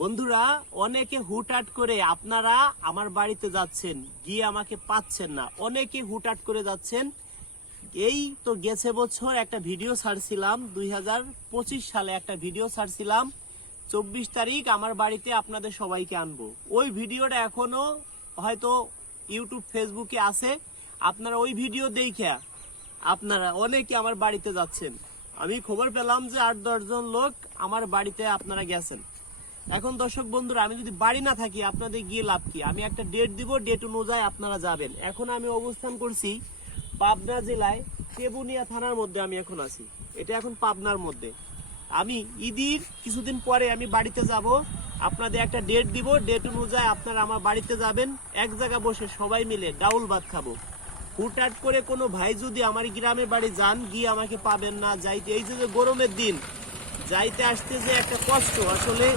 বন্ধুরা, অনেকে হুটহাট করে আপনারা আমার বাড়িতে যাচ্ছেন, গিয়ে আমাকে পাচ্ছেন না। অনেকে হুটহাট করে যাচ্ছেন। এই তো গেছে বছর একটা ভিডিও ছাড়ছিলাম, 2025 সালে একটা ভিডিও ছাড়ছিলাম, 24 তারিখ আমার বাড়িতে আপনাদের সবাইকে আনবো। ওই ভিডিওটা এখনো হয়তো ইউটিউব ফেসবুকে আছে। আপনারা ওই ভিডিও দেখে আপনারা অনেকে আমার বাড়িতে যাচ্ছেন। আমি খবর পেলাম যে 8-10 জন লোক আমার বাড়িতে আপনারা গেছেন। এখন দর্শক বন্ধুরা, আমি যদি বাড়ি না থাকি আপনাদের গিয়ে লাভ কি? আমি একটা ডেট দিব, ডেট অনুযায়ী আপনারা যাবেন। এখন আমি অবস্থান করছি পাবনা জেলায় তেবুনিয়া থানার মধ্যে। আমি এখন আছি, এটা এখন পাবনার মধ্যে। আমি ঈদের কিছুদিন পরে আমি বাড়িতে যাব। আপনাদের একটা ডেট দিব, ডেট অনুযায়ী আপনারা আমার বাড়িতে যাবেন। এক জায়গা বসে সবাই মিলে ডাউল ভাত খাবো। হুটহাট করে কোনো ভাই যদি আমার গ্রামের বাড়ি যান, গিয়ে আমাকে পাবেন না। যাইতে এই যে গরমের দিন, যাইতে আসতে যে একটা কষ্ট, আসলে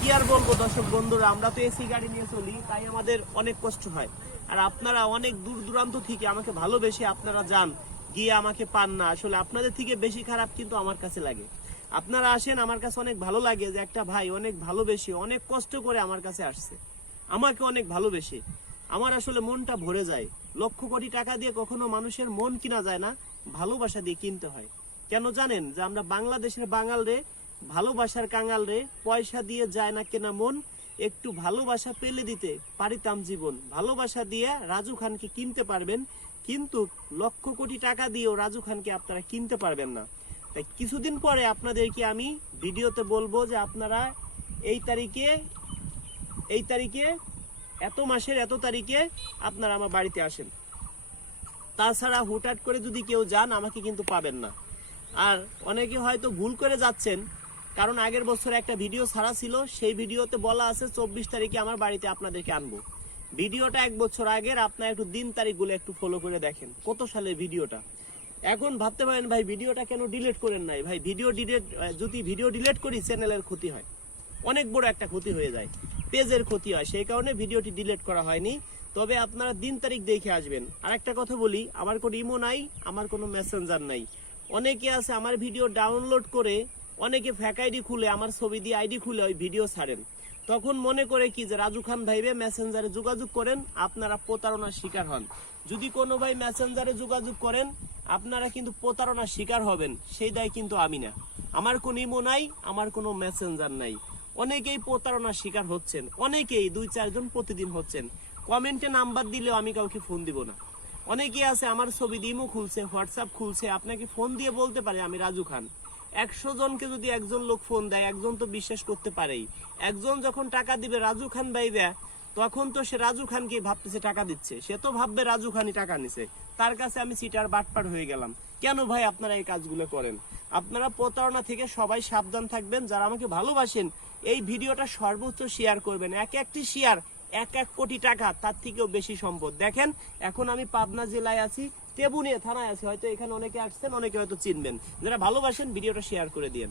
কি আর বলবো দর্শক বন্ধুরা, আমরা তো এসি গাড়ি নিয়ে চলি, তাই আমাদের অনেক কষ্ট হয়। আর আপনারা অনেক দূর দূরান্ত থেকে আমাকে ভালোবেসে আপনারা যান, গিয়ে আমাকে পান না। আসলে আপনাদের থেকে বেশি খারাপ কিন্তু আমার কাছে লাগে। আপনারা আসেন, আমার কাছে অনেক ভালো লাগে যে একটা ভাই অনেক ভালোবেসে অনেক কষ্ট করে আমার কাছে আসছে, আমাকে অনেক ভালোবেসে। আমার আসলে মনটা ভরে যায়। লক্ষ কোটি টাকা দিয়ে কখনো মানুষের মন কিনা যায় না, ভালোবাসা দিয়ে কিনতে হয়। কেন জানেন? যে আমরা বাংলাদেশের বাঙাল রে, ভালোবাসার কাঙাল রে, পয়সা দিয়ে যায় না কেনা মন। একটু ভালোবাসা পেলে দিতে পারিতাম জীবন। ভালোবাসা দিয়ে রাজু খানকে কিনতে পারবেন, কিন্তু লক্ষ কোটি টাকা দিয়েও রাজু খানকে আপনারা কিনতে পারবেন না। তাই কিছুদিন পরে আপনাদেরকে আমি ভিডিওতে বলবো যে আপনারা এই তারিখে এত মাসের এত তারিখে আপনারা আমার বাড়িতে আসেন। তাছাড়া হুটহাট করে যদি কেউ যান, আমাকে কিন্তু পাবেন না। আর অনেকে হয়তো ভুল করে যাচ্ছেন, কারণ আগের বছর একটা ভিডিও ছাড়া ছিল, সেই ভিডিওতে বলা আছে 24 তারিখে আমার বাড়িতে আপনাদেরকে আনবো। ভিডিওটা 1 বছর আগের। আপনারা একটু দিন তারিখগুলো একটু ফলো করে দেখেন কত সালের ভিডিওটা। এখন ভাবতে পারেন ভাই ভিডিওটা কেন ডিলিট করেন নাই? ভাই যদি ভিডিও ডিলিট করি চ্যানেলের ক্ষতি হয়, অনেক বড় একটা ক্ষতি হয়ে যায়, পেজের ক্ষতি হয়। সেই কারণে ভিডিওটি ডিলিট করা হয়নি। তবে আপনারা দিন তারিখ দেখে আসবেন। আর একটা কথা বলি, আমার কোনো ইমো নাই, আমার কোনো মেসেঞ্জার নাই। অনেকে আছে আমার ভিডিও ডাউনলোড করে, অনেকে ফেক আইডি খুলে, আমার ছবি দিয়ে আইডি খুলে ওই ভিডিও ছাড়েন। তখন মনে করে কি যে রাজু খান ভাইবে মেসেঞ্জারে যোগাযোগ করেন, আপনারা প্রতারণার শিকার হন। যদি কোনো ভাই মেসেঞ্জারে যোগাযোগ করেন, আপনারা কিন্তু প্রতারণার শিকার হবেন। সেই দায় কিন্তু আমি না। আমার কোনো ইমো নাই, আমার কোনো মেসেঞ্জার নাই। অনেকেই প্রতারণার শিকার হচ্ছেন, অনেকেই 2-4 জন প্রতিদিন হচ্ছেন। কমেন্টে নাম্বার দিলেও আমি কাউকে ফোন দিব না। অনেকে আছে আমার ছবি দিয়ে ইমো খুলছে, হোয়াটসঅ্যাপ খুলছে, আপনাকে ফোন দিয়ে বলতে পারে আমি রাজু খান। 100 জনকে যদি একজন লোক ফোন দেয়, একজন তো বিশ্বাস করতে পারেই। একজন যখন টাকা দিবে রাজু খান ভাইবা, তখন তো সে রাজু খানকে ভাবতেছে টাকা দিচ্ছে, সে তো ভাববে রাজু খানই টাকা নিছে। তার কাছে আমি চিটার বাটপার হয়ে গেলাম। কেন ভাই আপনারা এই কাজগুলো করেন? আপনারা প্রতারণা থেকে সবাই সাবধান থাকবেন। যারা আমাকে ভালোবাসেন, এই ভিডিওটা সর্বোচ্চ শেয়ার করবেন। একটি শেয়ার 1 কোটি টাকা, তার থেকেও বেশি সম্পদ। দেখেন, এখন আমি পাবনা জেলায় আছি, তেবুনিয়া থানায় আছি। হয়তো এখানে অনেকে আসছেন, অনেকে হয়তো চিনবেন। যারা ভালোবাসেন ভিডিওটা শেয়ার করে দিয়েন।